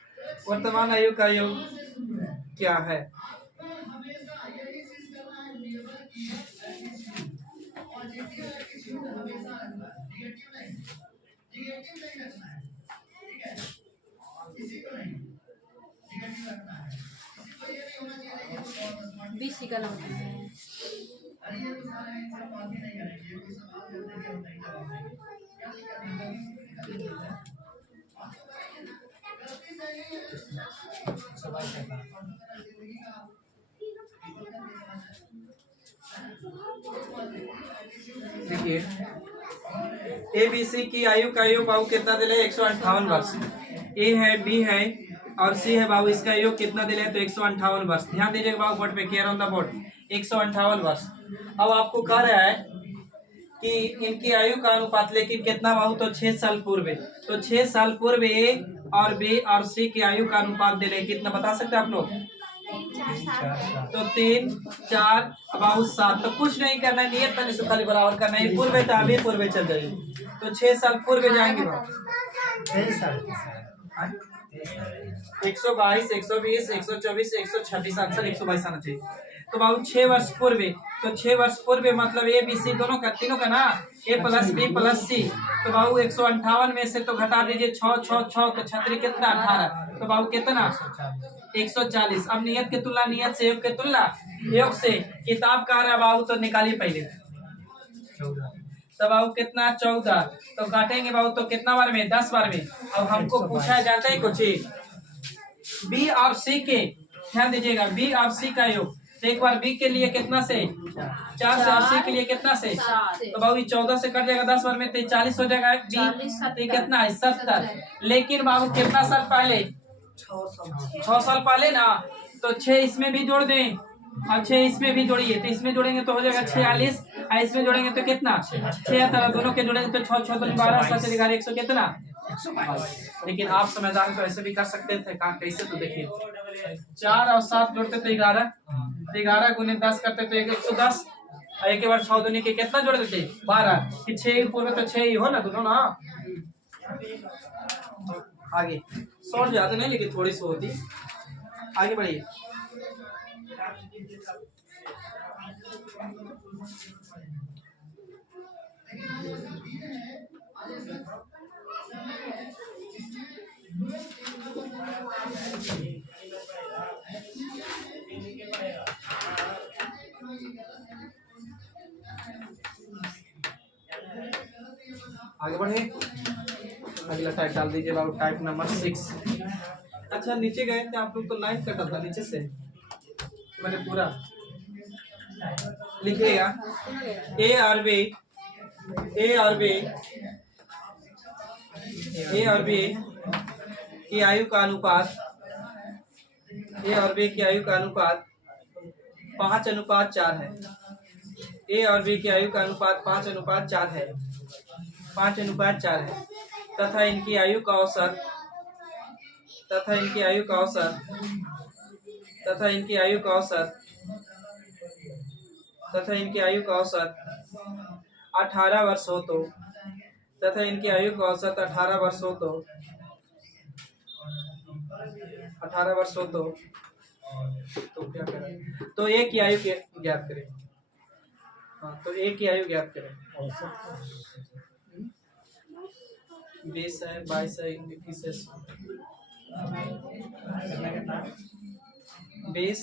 वर्तमान आयु का योग क्या है? बीसी का नाम है। देखिए, ए बी सी की आयु का योग बाबू कितना दिले? 158 वर्ष। ए है, बी है और सी है बाबू, इसका योग कितना दिले? तो 158 वर्ष। ध्यान दीजिएगा बाबू बोर्ड पे, क्लियर ऑन द बोर्ड, 158 वर्ष। अब आपको कह रहा है कि इनकी आयु का अनुपात, लेकिन कितना बाबू? तो 6 साल पूर्व। तो 6 साल पूर्व ए और बी और सी की आयु का अनुपात दिले, कितना बता सकते हैं आप लोग? तो 3, 4 बाबू 7। तो कुछ नहीं करना है, नियत तक खाली बराबर करना है। पूर्व तो अभी पूर्व चल जाइए, तो 6 साल पूर्व जाएंगे बाबू। 122, 120, 124, 126, आंसर 122 आना चाहिए। तो बाबू 6 वर्ष पूर्व, तो 6 वर्ष पूर्व मतलब ए बी सी दोनों का, तीनों का ना, ए प्लस बी प्लस सी। तो बाबू 158 में से तो घटा दीजिए 6, 6, 6 तो छतरी कितना? 18। तो बाबू कितना? 140। अब नियत की तुलना नियत से, योग की तुलना योग से। किताब कह रहा है बाबू, तो निकालिए पहले। तो बाबू कितना? 14। तो काटेंगे बाबू तो कितना बार में? 10 बार में। अब हमको पूछा जाता है कुछ बी और सी के, ध्यान दीजिएगा, बी और सी का योग। तो एक बार बी के लिए कितना से? 4 से, और सी के लिए कितना से? तो बाबू 14 से कट जाएगा 10 बार में, तो 40 हो जाएगा। बी कितना है? 70। लेकिन बाबू कितना साल पहले? 6 साल पहले ना। तो 6 इसमें भी जोड़ दें और 6 इसमें भी जोड़िए, तो इसमें जोड़ेंगे तो हो जाएगा 46, और इसमें जोड़ेंगे तो कितना? 76। दोनों के जोड़ेंगे तो 6, 6 2 12, 7 11 100 कितना? 122। लेकिन आप समझदार तो ऐसे भी कर सकते थे। कहाँ कैसे? तो देखिए, 4 और 7 जोड़ते तो 11, 11 गुने 10 करते तो 110, और एक बार 6 दूनी के कितना जोड़ देते? 12। कि 6 पूर्व तो 6 ही हो ना दोनों ना। आगे शॉर्ट ज्यादा नहीं, लेकिन थोड़ी सी होती। आगे बढ़िए। आगे बढ़े। अगला टाइप डाल दीजिए बाबू, टाइप नंबर 6। अच्छा, नीचे गए थे आप लोग तो लाइन कटा था नीचे से, मैंने पूरा लिखिएगा। ए और बी, ए और बी, ए और बी की आयु का अनुपात, ए और बी की आयु का अनुपात 5:4 है। ए और बी की आयु का अनुपात 5:4 है, 5:4 है। तथा इनकी आयु का औसत, तथा इनकी आयु का औसत, तथा इनकी आयु का औसत तथा इनकी आयु का औसत 18 वर्ष हो तो तथा इनकी आयु का औसत 18 वर्ष हो तो 18 वर्ष हो तो क्या करें? तो एक की आयु ज्ञात करें। हाँ, तो एक की आयु ज्ञात करें। 20 है, 22 है, 21 है, 20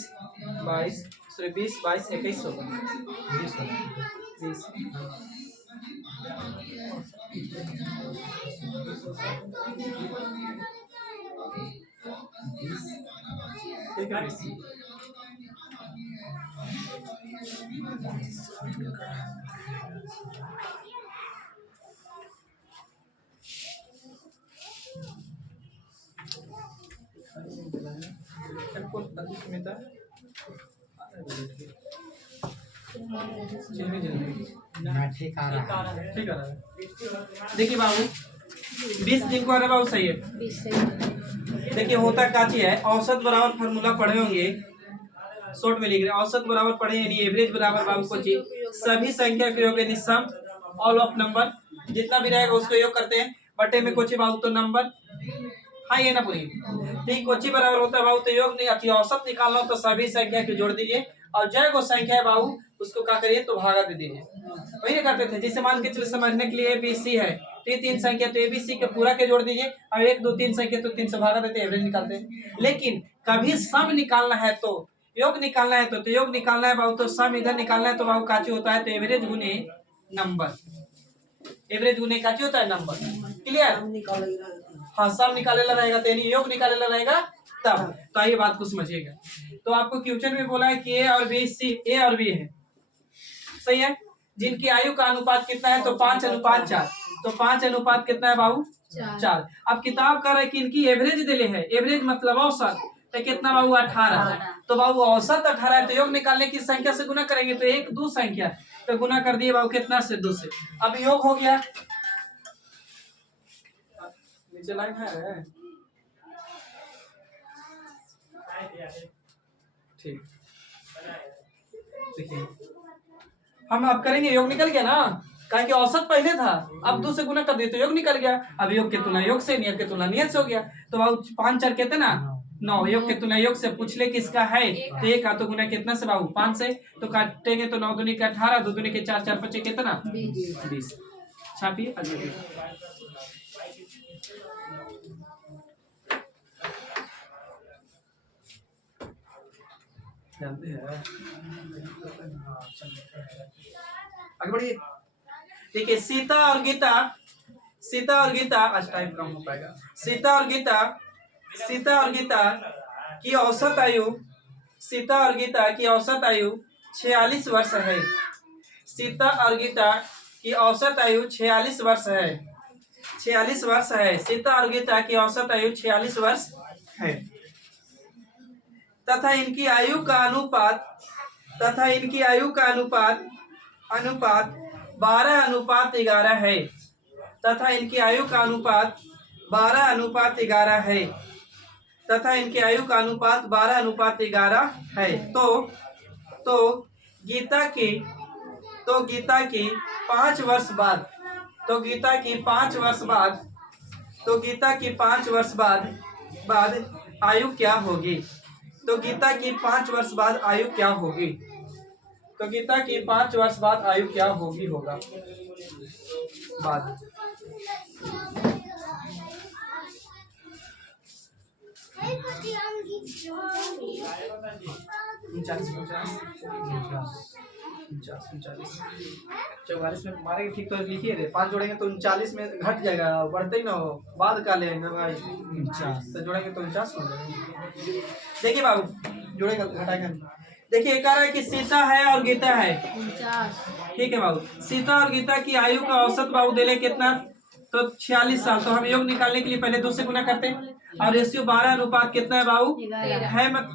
22 सॉरी 20 22 21 होगा। 20 ठीक है। ठीक आ रहा है। ठीक है। देखिए बाबू 20 दिन को आ रहा बाबू सही है। देखिए होता क्या चीज है, औसत बराबर फार्मूला पढ़े होंगे, शॉर्ट में लिख रहे औसत बराबर पढ़े यानी एवरेज बराबर बाबू को चीज सभी संख्या के योग यानी सम ऑल ऑफ नंबर जितना भी रहेगा उसको योग करते हैं बटे में कोची बाबू तो नंबर। हाँ ये ना पूरी ठीक कोची बराबर होता है बाबू तो योग नहीं आती, औसत निकालना हो तो सभी संख्या के जोड़ दीजिए और जय को संख्या है बाबू उसको क्या करिए तो भागा दे दीजिए। वही करते थे जैसे मान के चले समझने के लिए ABC है तो ये 3 संख्या तो ABC के पूरा के जोड़ दीजिए और 1 2 3 संख्या तो 3 से भागा देते एवरेज निकालते हैं। लेकिन कभी सम निकालना है तो योग निकालना है तो योग निकालना है बाबू तो सम इधर निकालना है तो बाबू काची होता है तो एवरेज गुने नंबर, एवरेज गुने काची होता है नंबर। क्लियर? निकालेगा। हाँ सम निकालेला रहेगा तो यानी योग निकालेला रहेगा तब। तो आइए बात को समझिएगा। तो आपको क्वेश्चन में बोला है कि A और B है सही है, जिनकी आयु का अनुपात कितना है तो 5:4। तो 5 कितना है बाबू 4। अब किताब कर रहा है कि इनकी एवरेज दिले है, एवरेज मतलब औसत तो कितना बाबू 18। तो बाबू औसत 18 है तो योग निकालने की संख्या से गुना करेंगे तो 1 2 संख्या तो गुना कर दिए बाबू कितना से 2 से। अब योग हो गया, नीचे लाइन है ठीक। देखिए हम अब करेंगे योग निकल गया ना, कहा कि औसत पहले था अब 2 से गुना कर दिए तो योग निकल गया। अब योग के तुलना योग से, नियत के तुलना नियत से हो गया। तो बाबू 5 4 कहते ना 9, योग के तुलना योग से पूछ ले किसका है तो 1 तो गुना कितना से बाबू 5 से तो काटेंगे तो 9 दूनी का 18 2 दूनी के 4 4 5 कितना 20। छापिए आगे जानते हैं आगे बढ़िए। देखिए सीता और गीता आज टाइम कम हो पाएगा। सीता और गीता की औसत आयु 46 वर्ष है। सीता और गीता की औसत आयु 46 वर्ष है। 46 वर्ष है। सीता और गीता की औसत आयु 46 वर्ष है तथा इनकी आयु का अनुपात 12:11 है। तथा इनकी आयु का अनुपात 12:11 है। तथा इनकी आयु का अनुपात 12:11 है। तो गीता की 5 वर्ष बाद आयु क्या होगी? तो गीता की 5 वर्ष बाद आयु क्या होगी? तो गीता की 5 वर्ष बाद आयु क्या होगी होगा बाद 44 में मारेंगे ठीक तो लिखिए रे 5 जोड़ेंगे तो 39 में घट जाएगा, बढ़ते ही ना हो बाद का लेंगे भाई 49 तो जोड़ेंगे तो 49 हो जाएगा। देखिए बाबू जोड़ेगा घटाएगा। देखिए कह रहा है कि सीता है और गीता है 49। ठीक है बाबू, सीता और गीता की आयु का औसत बाबू देले कितना तो 46 साल। तो हम योग निकालने के लिए पहले 2 से गुना करते हैं और रेशियो 12 कितना है बाबू है मत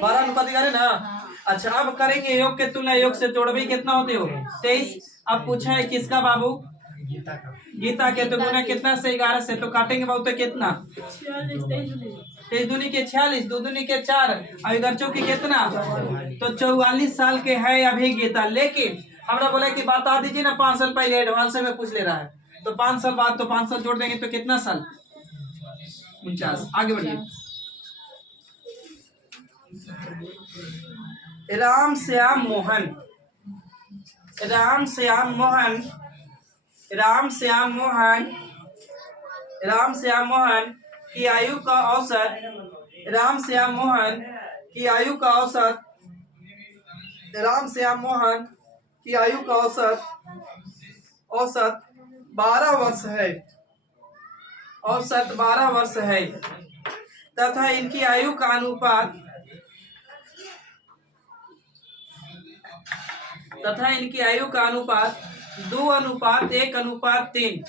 12:11 ना। अच्छा अब करेंगे योग के तुलना योग से जोड़बे कितना होते हो 23। अब पूछा है किसका बाबू गीता का गीता के तो गुना कितना से 11 से, तो काटेंगे बाबू तो कितना, 23 दूनी के 46, 2 दूनी के 4 और इधर चौकी कितना, तो 44 साल के है अभी गीता। लेकिन हमरा बोला कि बता दीजिए ना 5 साल पहले, एडवांस में पूछ ले रहा है, तो 5 साल बाद तो 5 साल जोड़ देंगे तो कितना साल, 49। आगे बढ़िए। राम श्याम मोहन, राम श्याम मोहन, राम श्याम मोहन, राम श्याम मोहन की आयु का औसत, राम श्याम मोहन की आयु का औसत, राम श्याम मोहन की आयु का औसत 12 वर्ष है, औसत 12 वर्ष है, तथा इनकी आयु का अनुपात, तथा इनकी आयु का अनुपात 2:1:3,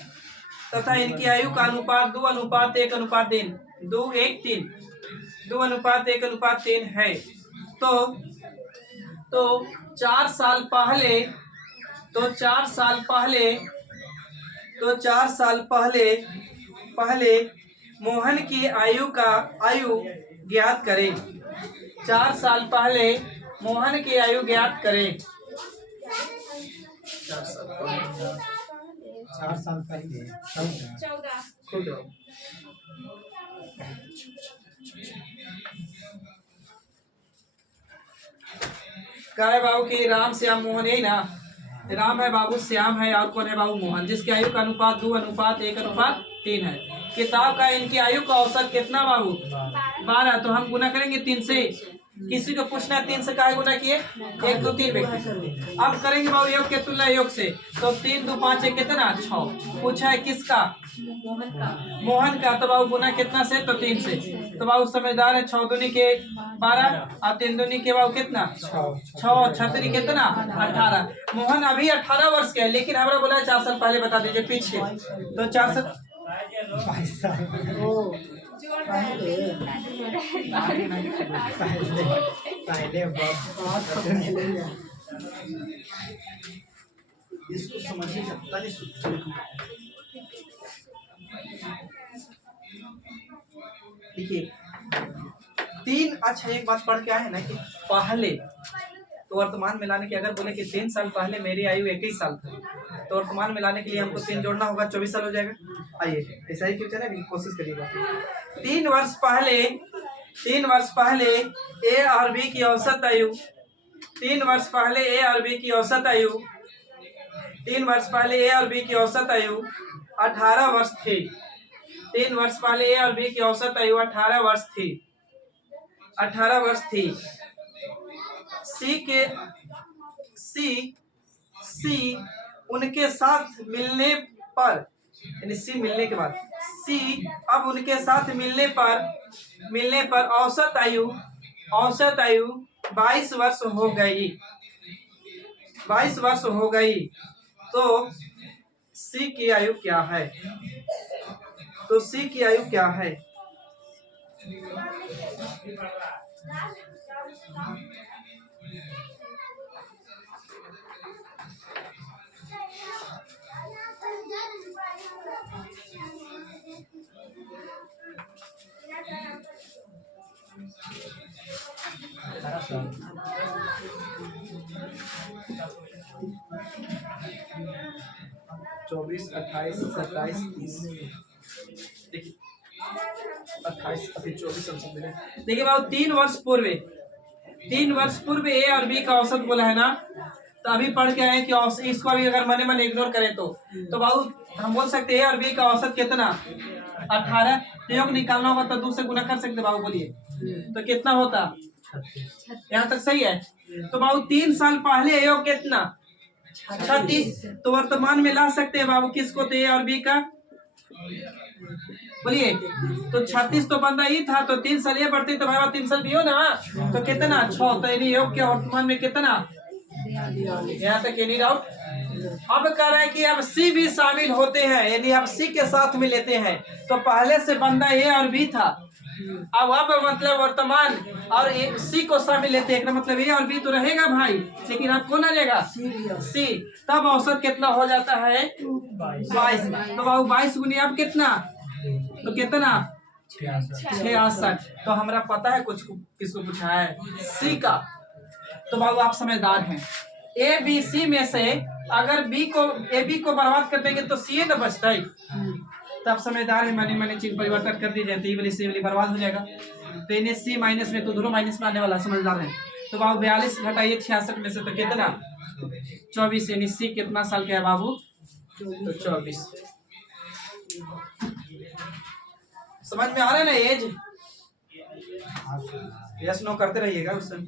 तथा इनकी आयु का अनुपात 2:1:3, 2:1:3, 2:1:3 है। तो 4 साल पहले, तो 4 साल पहले मोहन की आयु ज्ञात करें। 4 साल पहले मोहन की आयु ज्ञात करें। 4 साल पहले 14 कह रहे बाबू की राम श्याम मोहन, यही ना, राम है बाबू, श्याम है और कौन है बाबू, मोहन, जिसकी आयु का अनुपात 2:1:3 है। किताब का इनकी आयु का औसत कितना बाबू, 12। तो हम गुना करेंगे 3 से। किसी को पूछना है 3 से काहे गुना किए, 1 2 3 व्यक्ति। अब करेंगे बाबू योग के तुलना योग से, तो 3 2 5 1 कितना, 6। पूछा है किसका, मोहन का, तो बाबू गुना कितना से, तो 3 से। तो बाबू समझदार है, 6 दूनी के 12 और 3 दूनी के बाबू कितना, 6, 6 दूनी कितना, 18। मोहन अभी 18 वर्ष के है, लेकिन हमारा बोला 4 साल पहले, बता दीजिए पीछे, तो 4 साल, 22 साल पहले इसको समझिए सकता नहीं। देखिए 3, अच्छा एक बात पढ़ के आए ना कि पहले, तो वर्तमान में लाने के, अगर बोले कि 3 साल पहले मेरी आयु 21 साल थी, तो वर्तमान में लाने के लिए हमको 3 जोड़ना होगा, 24 साल हो जाएगा। आइए ऐसा ही क्यों चला, कोशिश करिएगा। 3 वर्ष पहले ए और बी की औसत आयु, 3 वर्ष पहले ए और बी की औसत आयु, 3 वर्ष पहले ए और बी की औसत आयु 18 वर्ष थी। 3 वर्ष पहले ए और बी की औसत आयु 18 वर्ष थी, 18 वर्ष थी। सी उनके साथ मिलने पर, यानी सी मिलने के बाद, सी अब उनके साथ मिलने पर औसत आयु 22 वर्ष हो गई, 22 वर्ष हो गई। तो सी की आयु क्या है, तो सी की आयु क्या है, चौबीस 28 27 30, देखिए 28 अभी 24 हम समझ रहे। देखिए बाबू 3 वर्ष पूर्व ए और बी का औसत बोला है ना, तो अभी पढ़ के आए कि इसको अभी अगर मने मन इग्नोर करें तो बाबू हम बोल सकते हैं ए और बी का औसत कितना, 18। तो योग निकालना होगा तो 2 से गुना कर सकते बाबू, बोलिए तो कितना होता, यहाँ तक सही है। तो बाबू 3 साल पहले योग कितना, 36। तो वर्तमान में ला सकते हैं बाबू किसको, तो ए और बी का, बोलिए तो 36 तो बंदा ही था, तो 3 साल ये बढ़ती तो भाई 3 साल भी हो ना, तो कितना 6। तो योग के वर्तमान में कितना, यहाँ तक एनी डाउट। अब कह रहा है कि अब सी भी शामिल होते हैं, यदि अब सी के साथ में लेते हैं तो पहले से बंदा ए और बी था, अब मतलब वर्तमान और सी को शामिल लेते हैं, मतलब ए और बी तो रहेगा भाई, लेकिन अब कौन आ जाएगा सी। तब औसत कितना हो जाता है 22। तो बाबू 22 गुनी अब कितना, तो कितना 66। तो हमारा पता है कुछ किसको पूछा है, सी का। तो बाबू आप समझदार हैं, ए बी सी में से अगर ए बी को बर्बाद कर देंगे तो सी न बचता है। तब समझदार है, मैंने चीज परिवर्तन कर दी जाती है, वाली सी वाली बर्बाद हो जाएगा। तो इन्हें सी माइनस में तो दोनों माइनस में आने वाला, समझदार है। तो बाबू 42 घटाइए 66 में से तो कितना 24, यानी सी कितना साल का है बाबू, तो 24। समझ में आ रहा है ना एज, यस नो करते रहिएगा उस समय।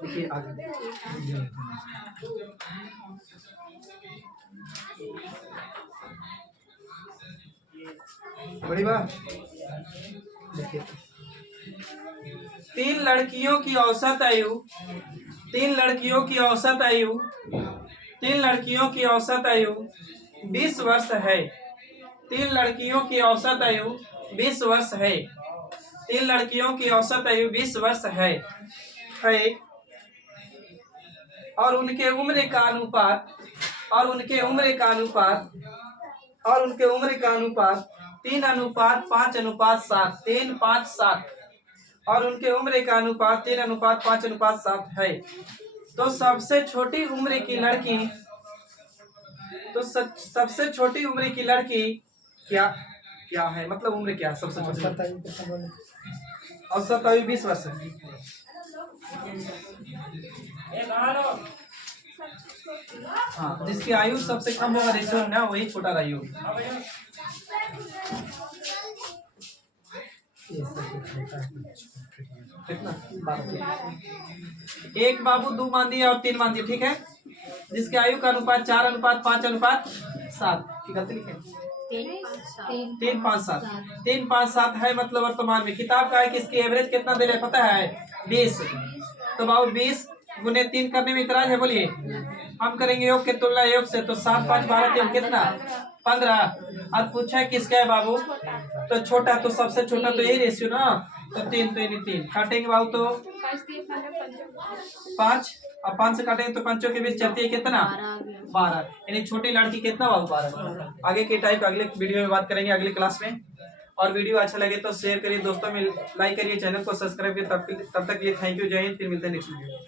देखिए आगे बड़ी बात देखिए, 3 लड़कियों की औसत आयु 20 वर्ष है। 3 लड़कियों की औसत आयु 20 वर्ष है। 3 लड़कियों की औसत आयु 20 वर्ष है और उनके उम्र का अनुपात 3:5:7 3:5:7 और उनके उम्र का अनुपात 3:5:7 है। तो सबसे छोटी उम्र की लड़की क्या है, मतलब उम्र क्या है सबसे छोटी, औसत आयु 20 वर्ष है। हाँ, जिसकी आयु सबसे कम होगा रेशियो ना, वही छोटा आयु। एक बाबू 2 मान दिया और 3 मान दिया, ठीक है। जिसके आयु का अनुपात 4:5:7 की गलती लिखे 3:5:7 है, मतलब वर्तमान में किताब का है कि इसकी एवरेज कितना दे रहे पता है 20। तो बाबू 20 गुने 3 करने में इतराज है, बोलिए। हम करेंगे योग के तुलना योग से, तो 7 5 12 3 कितना 15। अब पूछा है किसका है बाबू, तो छोटा, तो सबसे छोटा तो यही रेशियो ना, तो 3 तो यानी 3 काटेंगे बाबू, तो 5 और 5 से काटेंगे तो पंचों के बीच चलती है कितना 12, यानी छोटी लड़की कितना बाबू 12। आगे के टाइप अगले वीडियो में बात करेंगे, अगली क्लास में। और वीडियो अच्छा लगे तो शेयर करिए, दोस्तों में लाइक करिए, चैनल को सब्सक्राइब करिए। तब तक के लिए थैंक यू, जय हिंद, फिर मिलते हैं नेक्स्ट वीडियो।